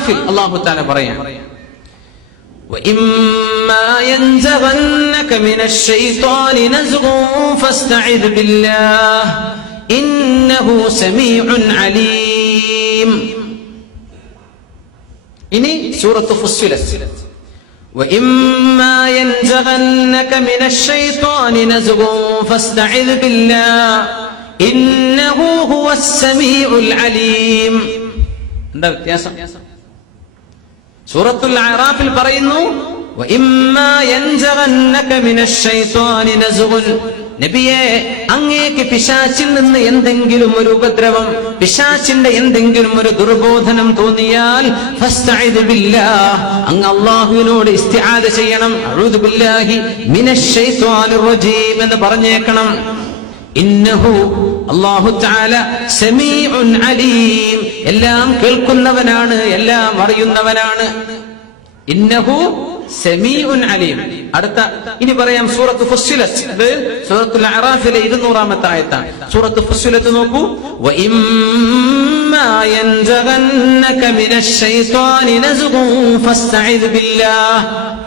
അറാഫിൽ അല്ലാഹു തആല പറയാം, وَإِمَّا يَنزَغَنَّكَ مِنَ الشَّيْطَانِ نَزْغٌ فَاسْتَعِذْ بِاللَّهِ إِنَّهُ سَمِيعٌ عَلِيمٌ. ഇനി സൂറത്ത് ഫുസ്സിലത്ത്, وَإِمَّا يَنزَغَنَّكَ مِنَ الشَّيْطَانِ نَزْغٌ فَاسْتَعِذْ بِاللَّهِ إِنَّهُ هُوَ السَّمِيعُ الْعَلِيمُ. എന്താ വ്യത്യാസം? സൂറത്തുൽ അറാഫിൽ പറയുന്നു, وَإِمَّا يَنزَغَنَّكَ مِنَ الشَّيْطَانِ نَزْغٌ, നബിയേ അങ്ങേക്ക് പിശാചിൽ നിന്ന് എന്തെങ്കിലും ഒരു ഉപദ്രവം, പിശാചിന്റെ എന്തെങ്കിലും ഒരു ദുർബോധനം തോന്നിയാൽ ഫസ്തഇദ് ബില്ലാഹ്, അങ്ങ് അല്ലാഹുവിനോട് ഇസ്തിആദ ചെയ്യണം. അഊദു ബില്ലാഹി മിനശ് ശൈത്വാനിർ റജീം എന്ന് പറഞ്ഞേക്കണം. ഇന്നഹു അല്ലാഹു തആല സമീഉൻ അലീം, എല്ലാം കേൾക്കുന്നവനാണ്, എല്ലാം അറിയുന്നവനാണ്. ഇന്നഹു സമീഉൻ അലീം. അടുത്ത ഇനി പറയാം സൂറത്ത് ഫുസ്സിലത്ത്, ഇത് സൂറത്തുൽ അറാഫിലെ 200-ാമത്തെ ആയത്താണ്. സൂറത്ത് ഫുസ്സിലത്ത് നോക്കൂ, വഇമ്മാ യൻസഗന്നക മിനശ് ശൈത്വാനി നസ്ഗുൻ ഫസ്തഇദ് ബില്ലാഹ്.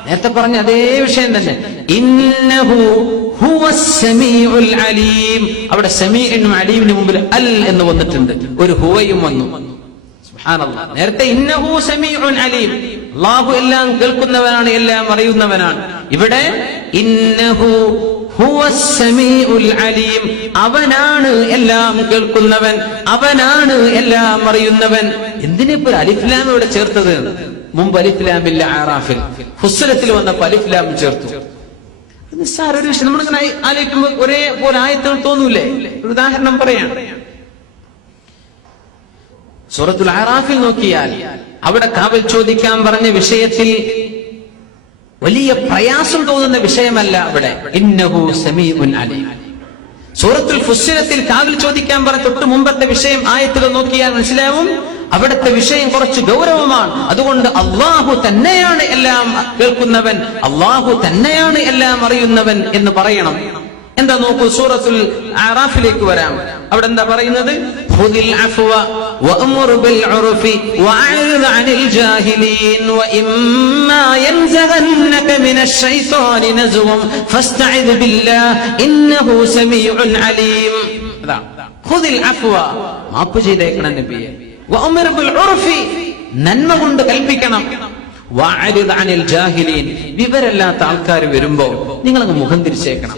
നേരത്തെ പറഞ്ഞ അതേ വിഷയം തന്നെ. ഇന്നഹു ഹുവസ് സമീഉൽ അലീം. അവിടെ സമീഉൻ അലീമിന് മുമ്പിൽ അൽ എന്ന് വന്നിട്ടുണ്ട്, ഒരു ഹുവയും വന്നു. സുബ്ഹാനല്ലാഹ്. നേരത്തെ ഇന്നഹു സമീഉൻ അലീം, അല്ലാഹു എല്ലാം കേൾക്കുന്നവനാണ്, എല്ലാം അറിയുന്നവനാണ്. ഇവിടെ ഇന്നഹു ഹുവസ് സമീഉൽ അലീം, അവനാണ് എല്ലാം കേൾക്കുന്നവൻ, അവനാണ് എല്ലാം അറിയുന്നവൻ. എന്തിനിപ്പോ അലിഫ് ലാം ഇവിടെ ചേർത്തത്? മുമ്പ് അലിഫ് ലാം ഇല്ല അറാഫിൽ, ഫുസ്സിലത്തിൽ വന്നപ്പോൾ അലിഫ് ലാം ചേർത്തു. നിസ്സാരൊരു വിഷയം. നമ്മളിങ്ങനെ ആലോചിക്കുമ്പോൾ ഒരേപോലെ ആയത്തുകൾ തോന്നൂലേ? ഒരു ഉദാഹരണം പറയാം. സൂറത്തുൽ അറാഫിൽ നോക്കിയാൽ അവിടെ കാവൽ ചോദിക്കാൻ പറഞ്ഞ വിഷയത്തിൽ വലിയ പ്രയാസം തോന്നുന്ന വിഷയമല്ല അവിടെ. ഇന്നഹു സമീഉൻ അലീം. സൂറത്തുൽ ഫുസ്സിലത്തിൽ കാവൽ ചോദിക്കാൻ പറഞ്ഞ തൊട്ട് മുമ്പത്തെ വിഷയം ആയത്തിൽ നോക്കിയാൽ മനസ്സിലാവും, അവിടുത്തെ വിഷയം കുറച്ച് ഗൗരവമാണ്. അതുകൊണ്ട് അല്ലാഹു തന്നെയാണ് എല്ലാം കേൾക്കുന്നവൻ, അല്ലാഹു തന്നെയാണ് എല്ലാം അറിയുന്നവൻ എന്ന് പറയണം. എന്താ നോക്കൂ, സൂറത്തുൽ അറാഫിലേക്ക് വരാം. അവിടെ എന്താ പറയുന്നത്? ഖുദിൽ അഫ്വ വഅ്മുർ ബിൽ ഉർഫി വഅഅ്രിദ് അനിൽ ജാഹിലീൻ വഇമ്മാ യൻസഗന്നക മിനശ് ശൈത്വാനി നസ്ഗുൻ ഫസ്തഇദ് ബില്ലാഹ് ഇന്നഹു സമീഉൻ അലീം. അതാ ഖുദിൽ അഫ്വ, മാപ്പ് ചെയ്തേക്കണം നബിയെ. വഅ്മുർ ബിൽ ഉർഫി, നന്മ കൊണ്ട് കൽപ്പിക്കണം. വഅഅ്രിദ് അനിൽ ജാഹിലീൻ, വിവരമില്ലാത്ത ആൾക്കാർ വരുമ്പോ നിങ്ങളങ്ങ് മുഖം തിരിച്ചേക്കണം.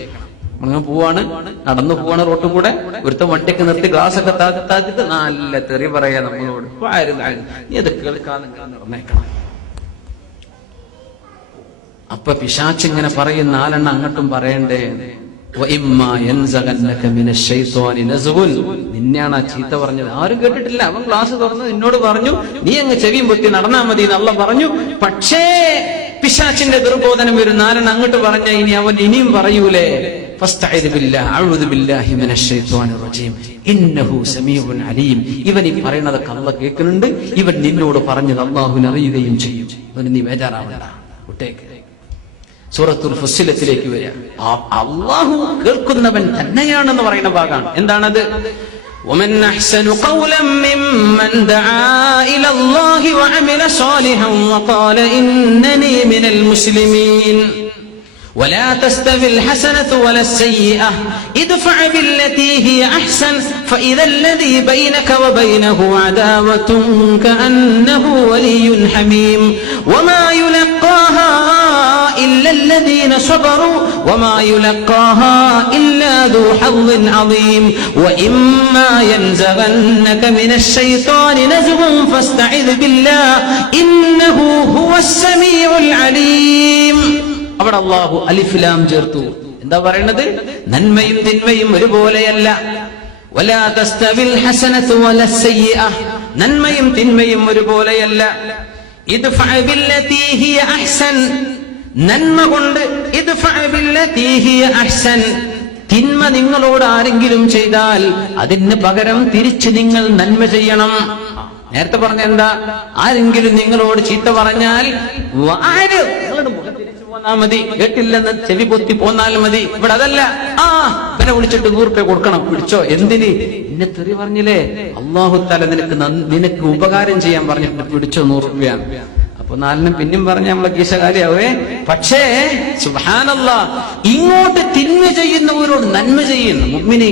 അങ്ങനെ പോവാണ്, നടന്നു പോവാണ് റോട്ടിൽ കൂടെ, ഒരുത്ത വണ്ടിയൊക്കെ നിർത്തി ഗ്ലാസ് ഒക്കെ താത്തിട്ട് നല്ല തെറി പറയാ നമ്മളോട്. നീ അത് കേൾക്കാതെ നടന്നേക്കണം. അപ്പൊ പിശാചിങ്ങനെ പറയും, 4 എണ്ണം അങ്ങോട്ടും പറയണ്ടേ. നിന്നെയാണ് ആ ചീത്ത പറഞ്ഞത്, ആരും കേട്ടിട്ടില്ല. അവൻ ക്ലാസ് തുറന്ന് നിന്നോട് പറഞ്ഞു, നീ അങ്ങ് ചെവിയും പൊത്തി നടന്നാ മതി എന്ന് അല്ലാഹ് പറഞ്ഞു. പക്ഷേ പിശാചിന്റെ ദുർബോധനം വരും. 4 എണ്ണം അങ്ങോട്ട് പറഞ്ഞ ഇനി അവൻ ഇനിയും പറയൂലേ, ഫസ്തഇദ് ബില്ലാഹ് അഊദു ബില്ലാഹി മിനശ് ശൈത്വാനിർ റജീം ഇന്നഹു സമീഉൻ അലീം. ഇവൻ ഈ പറയുന്നതൊക്കെ അല്ലാഹ് കേൾക്കുന്നുണ്ട്, ഇവൻ നിന്നോട് പറഞ്ഞത് അല്ലാഹുവിനെ അറിയുകയും ചെയ്യും. അവന് നീ ബേജാറാവണ്ട, വിട്ടേക്ക്. സൂറത്തുൽ ഫുസ്സിലത്തിലേക്ക് വരിക. അല്ലാഹു കേൾക്കുന്നവൻ തന്നെയാണെന്ന് പറയുന്ന ഭാഗമാണ്. എന്താണത്? ومن أحسن قولا ممن دعا إلى الله وعمل صالحا وقال إنني من المسلمين ولا تستوي الحسنة ولا السيئة ادفع بالتي هي أحسن فإذا الذي بينك وبينه عداوة كأنه ولي حميم وما يلقاها إلا الذين صبروا وما يلقاها إلا ذو حظ عظيم وإما ينزغنك من الشيطان نزغ فاستعذ بالله إنه هو السميع العليم. അവിടെ അല്ലാഹു അലിഫ് ലാം ചേർത്തു. എന്താ പറയുന്നത്? നന്മയും തിന്മയും ഒരുപോലെയല്ല. വലാ തസ്തവിൽ ഹസനതു വലസ് സയ്യിഅ, നന്മയും തിന്മയും ഒരുപോലെയല്ല. ഇദ്ഫഅ ബില്ലതി ഹിയ അഹ്സൻ, നന്മ കൊണ്ട് ഇദ്ഫഅ ബില്ലതി ഹിയ അഹ്സൻ, തിന്മ നിങ്ങളോട് ആരെങ്കിലും ചെയ്താൽ അതിന് പകരം തിരിച്ച് നിങ്ങൾ നന്മ ചെയ്യണം. നേരത്തെ പറഞ്ഞ എന്താ? ആരെങ്കിലും നിങ്ങളോട് ചീത്ത പറഞ്ഞാൽ പോന്നാ മതി, കേട്ടില്ലെന്ന് ചെവി പൊത്തി പോന്നാൽ മതി. ഇവിടെ അതല്ല. ഇവനെ വിളിച്ചിട്ട് 100 രൂപ കൊടുക്കണം, പിടിച്ചോ. എന്തിന്? എന്നെ തെറി പറഞ്ഞില്ലേ, അല്ലാഹു തആല നിനക്ക് ഉപകാരം ചെയ്യാൻ പറഞ്ഞിട്ട് പിടിച്ചോ 100 രൂപ. അപ്പൊ 4 പിന്നെയും പറഞ്ഞ നമ്മളെ കീശകാലിയാവേ. പക്ഷേ സുബ്ഹാനല്ലാഹ്, ഇങ്ങോട്ട് തിന്മ ചെയ്യുന്നവരോട് നന്മ ചെയ്യുന്നു മുഅ്മിനീ,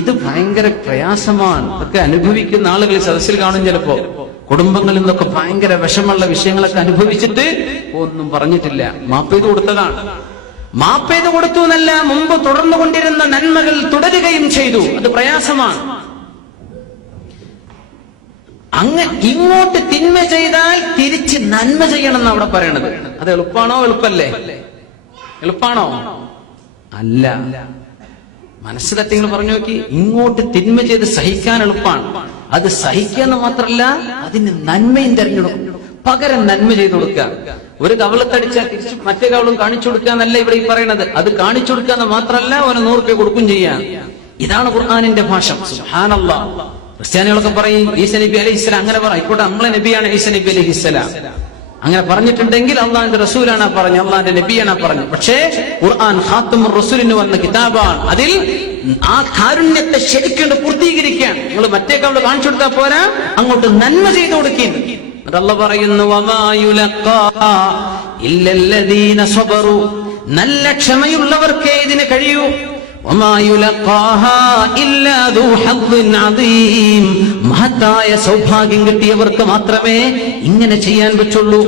ഇത് ഭയങ്കര പ്രയാസമാണ്. ഇതൊക്കെ അനുഭവിക്കുന്ന ആളുകൾ സദസ്സിൽ കാണും. ചിലപ്പോ കുടുംബങ്ങളിൽ നിന്നൊക്കെ ഭയങ്കര വിഷമുള്ള വിഷയങ്ങളൊക്കെ അനുഭവിച്ചിട്ട് ഒന്നും പറഞ്ഞിട്ടില്ല, മാപ്പ് ചെയ്ത് കൊടുത്തതാണ്. മാപ്പ് ചെയ്ത് കൊടുത്തു എന്നല്ല, മുമ്പ് തുടർന്നുകൊണ്ടിരുന്ന നന്മകൾ തുടരുകയും ചെയ്തു. അത് പ്രയാസമാണ്. ഇങ്ങോട്ട് തിന്മ ചെയ്താൽ തിരിച്ച് നന്മ ചെയ്യണം എന്ന് അവിടെ പറയണത്. അത് എളുപ്പാണോ? എളുപ്പല്ലേ? എളുപ്പാണോ? അല്ല. മനസ്സിലെത്തിങ്ങൾ പറഞ്ഞു നോക്കി. ഇങ്ങോട്ട് തിന്മ ചെയ്ത് സഹിക്കാൻ എളുപ്പമാണ്. അത് സഹിക്കാന്ന് മാത്രല്ല, അതിന് നന്മയും തെരഞ്ഞെടുക്കും. പകരം നന്മ ചെയ്തു കൊടുക്കുക. ഒരു കവളത്തടിച്ചാൽ തിരിച്ച് മറ്റേ കവളും കാണിച്ചു കൊടുക്കുക എന്നല്ല ഇവിടെ ഈ പറയണത്. അത് കാണിച്ചു കൊടുക്കുക എന്ന് മാത്രല്ല, അവന് 100 രൂപ കൊടുക്കും ചെയ്യാം. ഇതാണ് ഖുർആനിന്റെ ഭാഷ. സുബ്ഹാനല്ലാഹ്. ക്രിസ്ത്യാനികളൊക്കെ പറയും ഈസ നബി അലൈഹിസ്സലാം അങ്ങനെ പറ. ആയിക്കോട്ടെ, നമ്മളെ നബിയാണ് ഈസ നബി അലൈഹിസ്സലാം. അങ്ങനെ പറഞ്ഞിട്ടുണ്ടെങ്കിൽ അള്ളാഹിന്റെ റസൂലാണ് പറഞ്ഞു, അള്ളാഹിന്റെ നബിയാണ് പറഞ്ഞു. പക്ഷേ ഖുർആൻ ഖാത്തമുർ റസൂലിന് വന്ന കിതാബാണ്. അതിൽ ആ കാരുണ്യത്തെ ശരിക്കും പൂർത്തീകരിക്കാൻ നിങ്ങൾ മറ്റേ കവള് കാണിച്ചു കൊടുത്താൽ പോരാ, അങ്ങോട്ട് നന്മ ചെയ്തു കൊടുക്കും. അല്ലാഹു പറയുന്നു, വമാ യുലഖാ ഇല്ലല്ലദീന സബറു, നല്ല ക്ഷമയുള്ളവർക്കേ ഇതിന് കഴിയൂ. വമാ യുലഖാഹാ ഇല്ലാ ദൂ ഹദ്ദിൻ അദീം, മഹത്തായ സൗഭാഗ്യം കിട്ടിയവർക്ക് മാത്രമേ ഇങ്ങനെ ചെയ്യാൻ പറ്റുള്ളൂ.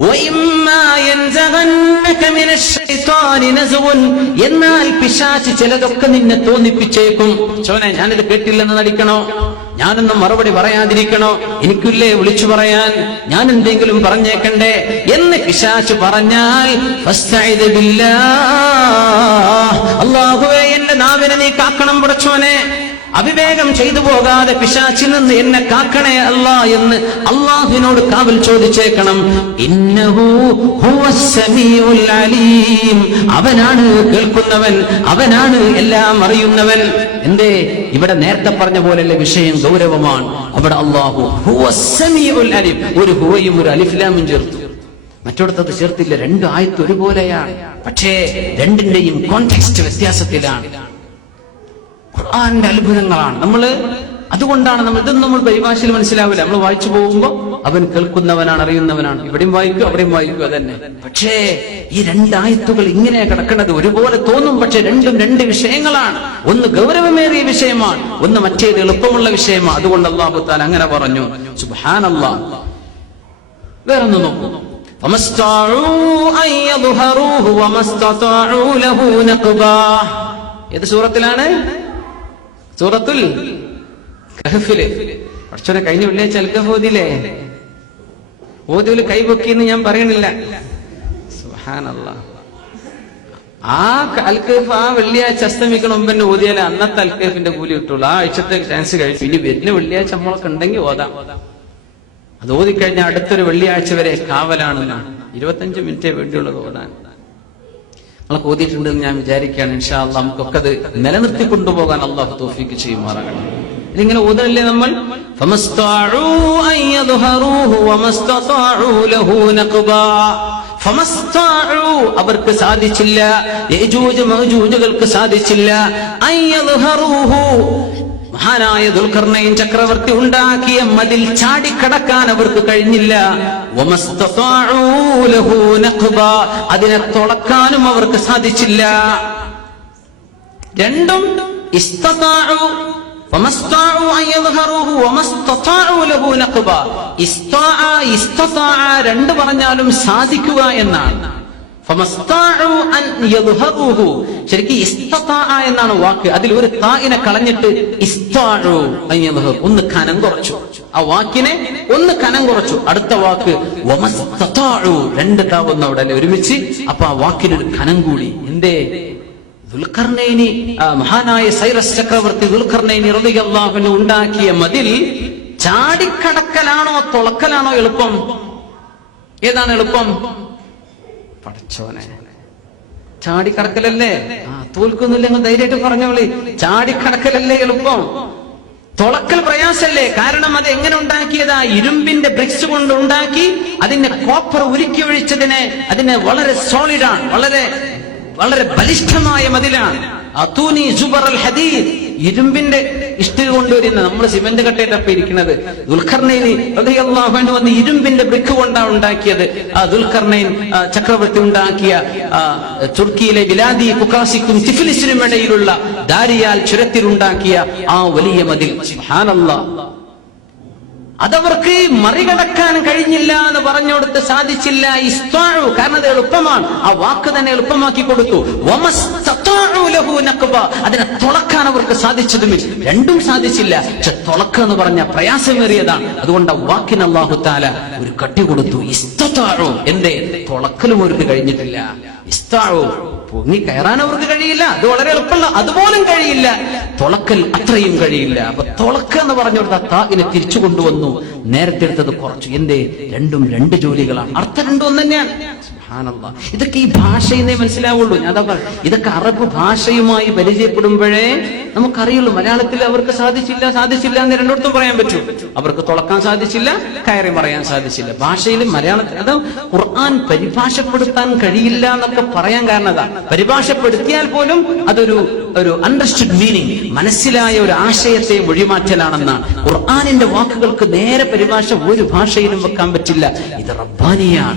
വഇമ്മാ യൻസഗന്നക മിനശ് ശൈത്വാനി നസ്ഗുൻ, എന്നാൽ പിശാച് ചിലതൊക്കെ നിന്നെ തോന്നിപ്പിച്ചേക്കും. ചോനെ, ഞാനിത് കേട്ടില്ലെന്ന് നടിക്കണോ? ഞാനൊന്നും മറുപടി പറയാതിരിക്കണോ? എനിക്കില്ലേ വിളിച്ചു പറയാൻ? ഞാൻ എന്തെങ്കിലും പറഞ്ഞേക്കണ്ടേ എന്ന് പിശാച് പറഞ്ഞാൽ ഫസ്തഇദ് ബില്ലാഹ്, അല്ലാഹുവേ എന്റെ നാവിനെ നീ കാക്കണം പടച്ചോനെ. അവിവേകം ചെയ്തു പോകാതെ പിശാചിൽ നിന്ന് എന്നെ കാക്കണേ അല്ലാ എന്ന് അല്ലാഹുവിനോട് കാവൽ ചോദിച്ചേക്കണം. ഇന്നഹു ഹുവസ് സമീഉൽ അലീം, അവനാണ് കേൾക്കുന്നവൻ, അവനാണ് എല്ലാം അറിയുന്നവൻ. എന്തേ? ഇവിടെ നേരത്തെ പറഞ്ഞ പോലെയുള്ള വിഷയം ഗൗരവമാണ്. അവിടെ അല്ലാഹു ഹുവസ് സമീഉൽ അലീം, ഒരു ഹുവയും ഒരു അലിഫ് ലാമും ചേർത്തു. മറ്റൊടത്തത് ചേർത്തില്ല. 2 ആയത്ത് ഒരുപോലെയാണ്, പക്ഷേ രണ്ടിന്റെയും കോണ്ടെക്സ്റ്റ് വ്യത്യാസത്തിലാണ്. ഖുർആന്റെ അത്ഭുതങ്ങളാണ്. അതുകൊണ്ടാണ് ഇതൊന്നും നമ്മൾ പരിഭാഷയിൽ മനസ്സിലാവില്ല. നമ്മൾ വായിച്ചു പോകുമ്പോ അവൻ കേൾക്കുന്നവനാണ്, അറിയുന്നവനാണ്. ഇവിടെയും വായിക്കും, അവിടെയും വായിക്കും, അതന്നെ. പക്ഷേ ഈ 2 ആയത്തുകൾ ഇങ്ങനെ കിടക്കുന്നത് ഒരുപോലെ തോന്നും. പക്ഷെ രണ്ടും 2 വിഷയങ്ങളാണ്. ഒന്ന് ഗൗരവമേറിയ വിഷയമാണ്, ഒന്ന് മറ്റേത് എളുപ്പമുള്ള വിഷയമാണ്. അതുകൊണ്ട് അല്ലാഹു തആല അങ്ങനെ പറഞ്ഞു. സുബ്ഹാനല്ലാഹ്. വേറൊന്ന് നോക്കൂ. ഏത് സൂറത്തിലാണ്? സൂറത്തുൽ കഹ്ഫില്. പഠിച്ചോനെ, കഴിഞ്ഞ വെള്ളിയാഴ്ച അൽ കഹ്ഫ് ഓതിയില്ലേ? ഓതിയിൽ കൈപൊക്കിയെന്ന് ഞാൻ പറയണില്ല. സുബ്ഹാനല്ലാഹ്. ആ അൽ കഹ്ഫ് ആ വെള്ളിയാഴ്ച അസ്തമിക്കണ മുമ്പ് തന്നെ ഓതിയാലേ അന്നത്തെ അൽ കഹ്ഫിന്റെ കൂലി കിട്ടുള്ളൂ. ആ ആഴ്ചത്തെ ചാൻസ് കഴിച്ചു. ഇനി വരുന്ന വെള്ളിയാഴ്ച നമ്മളൊക്കെ ഉണ്ടെങ്കിൽ ഓതാം. അത് ഓതിക്കഴിഞ്ഞാൽ അടുത്തൊരു വെള്ളിയാഴ്ച വരെ കാവലാണെന്നാണ്. 25 മിനിറ്റേ വേണ്ടിയുള്ളത് ഓതാൻ. നമ്മളൊക്കെ ഓതിയിട്ടുണ്ടെന്ന് ഞാൻ വിചാരിക്കുകയാണ്. ഇൻഷാ അല്ലാഹ് നമുക്കൊക്കെ അത് നിലനിർത്തി കൊണ്ടുപോകാൻ അല്ലാഹു തൗഫീഖ് ചെയ്യുമാറാകട്ടെ. ഇതിങ്ങനെ ഓതല്ലേ നമ്മൾ? അവർക്ക് സാധിച്ചില്ല, യജൂജ് മഅജൂജുകൾക്ക് സാധിച്ചില്ല. മഹാനായ ദുൽഖർനൈൻ ചക്രവർത്തി ഉണ്ടാക്കിയ മതിൽ ചാടിക്കടക്കാൻ അവർക്ക് കഴിഞ്ഞില്ല. അതിനെ തുളക്കാനും അവർക്ക് സാധിച്ചില്ല. രണ്ടും രണ്ട് പറഞ്ഞാലും സാധിക്കുക എന്നാണ്. ശരിക്കും എന്നാണ് വാക്ക്. അതിൽ ഒരു താഇനെ കളഞ്ഞിട്ട് ഒന്ന് കനം കുറച്ചു. ആ വാക്കിനെ ഒന്ന് കനം കുറച്ചു. അടുത്ത വാക്ക് 2 താവുന്ന അവിടെ ഒരുമിച്ച്. അപ്പൊ ആ വാക്കിനൊരു കനം കൂടി. എന്തേ? ദുൽഖർനൈനി, മഹാനായ സൈറസ് ചക്രവർത്തി ദുൽഖർനൈനി റളിയല്ലാഹു അൻഹു ഉണ്ടാക്കിയ മതിൽ ചാടിക്കടക്കലാണോ തുളക്കലാണോ എളുപ്പം? ഏതാണ് എളുപ്പം? പടച്ചോനെ, ചാടിക്കടക്കലല്ലേ? തോൽക്കുന്നില്ലെങ്കിൽ ധൈര്യമായിട്ട് പറഞ്ഞോളി. ചാടിക്കടക്കലല്ലേ എളുപ്പം? തുളക്കൽ പ്രയാസല്ലേ? കാരണം അത് എങ്ങനെ ഉണ്ടാക്കിയതാ? ഇരുമ്പിന്റെ ബ്രിക്സ് കൊണ്ട് ഉണ്ടാക്കി അതിന്റെ കോപ്പർ ഉരുക്കി ഒഴിച്ചതിന് അതിന് വളരെ സോളിഡാണ്, വളരെ വളരെ ബലിഷ്ഠമായ മതിലാണ്. അതൂനി സുബറൽ ഹദീദ്, ഇരുമ്പിന്റെ ഇഷ്ടിക കൊണ്ടുവരുന്ന, നമ്മൾ സിമന്റ് കട്ടയിട്ടപ്പ ഇരിക്കുന്നത്. ദുൽഖർനൈനി റളിയല്ലാഹു അൻഹു വന്ന് ഇരുമ്പിന്റെ ബ്രിക്ക് കൊണ്ടാണ് ഉണ്ടാക്കിയത്. ആ ദുൽഖർനൈൻ ചക്രവർത്തി ഉണ്ടാക്കിയ തുർക്കിയിലെ ബിലാദി കുക്കാസിക്കും തിഫിലിസിനും ഇടയിലുള്ള ദാരിയാൽ ചുരത്തിലുണ്ടാക്കിയ ആ വലിയ മതിൽ, സുബ്ഹാനല്ലാഹ്, അതവർക്ക് മറികടക്കാൻ കഴിഞ്ഞില്ല എന്ന് പറഞ്ഞുകൊടുത്ത് സാധിച്ചില്ല. ഇസ്താഉ, കാരണം അത് എളുപ്പമാണ്, ആ വാക്ക് തന്നെ എളുപ്പമാക്കി കൊടുത്തു. വമസ്തതാഉ ലഹു നഖബ, അതിനെ തുളക്കാൻ അവർക്ക് സാധിച്ചതുമില്ല. രണ്ടും സാധിച്ചില്ല. പക്ഷെ തുളക്ക എന്ന് പറഞ്ഞ പ്രയാസമേറിയതാണ്. അതുകൊണ്ട് ആ വാക്കിന് അല്ലാഹു തആല ഒരു കട്ടി കൊടുത്തു. ഇസ്തതാഉ, എന്തേ? തുളക്കലും അവർക്ക് കഴിഞ്ഞിട്ടില്ല. ഇസ്താഉ, പൊങ്ങി കയറാൻ അവർക്ക് കഴിയില്ല, അത് വളരെ എളുപ്പമുള്ള, അതുപോലും കഴിയില്ല. തുളക്കൽ അത്രയും കഴിയില്ല. അപ്പൊ തുളക്ക എന്ന് പറഞ്ഞുകൊടുത്ത താഇനെ തിരിച്ചു കൊണ്ടുവന്നു. നേരത്തെ എടുത്തത് കുറച്ചു. എന്തേ? രണ്ടും രണ്ട് ജോലികളാണ്, അർത്ഥം രണ്ടും ഒന്ന് തന്നെയാണ്. സുബ്ഹാനല്ലാഹ്, ഇതൊക്കെ ഈ ഭാഷയെന്നേ മനസ്സിലാവുള്ളൂ. ഞാൻ അതാ പറഞ്ഞു, ഇതൊക്കെ അറബ് ഭാഷയുമായി പരിചയപ്പെടുമ്പോഴേ നമുക്കറിയുള്ളൂ. മലയാളത്തിൽ അവർക്ക് സാധിച്ചില്ല എന്ന് രണ്ടിടത്തും പറയാൻ പറ്റും. അവർക്ക് തുളക്കാൻ സാധിച്ചില്ല, കയറി പറയാൻ സാധിച്ചില്ല. ഭാഷയിൽ മലയാളത്തിൽ അത് ഖുർആൻ പരിഭാഷപ്പെടുത്താൻ കഴിയില്ല എന്നൊക്കെ പറയാൻ കാരണം അതാ. പരിഭാഷപ്പെടുത്തിയാൽ പോലും അതൊരു അണ്ടർസ്റ്റുഡ് മീനിങ്, മനസ്സിലായ ഒരു ആശയത്തെ മൊഴിമാറ്റലാണെന്നാണ്. ഖുർആനിന്റെ വാക്കുകൾക്ക് നേരെ പരിഭാഷ ഒരു ഭാഷയിലും വെക്കാൻ പറ്റില്ല. ഇത് റബ്ബാനിയാണ്.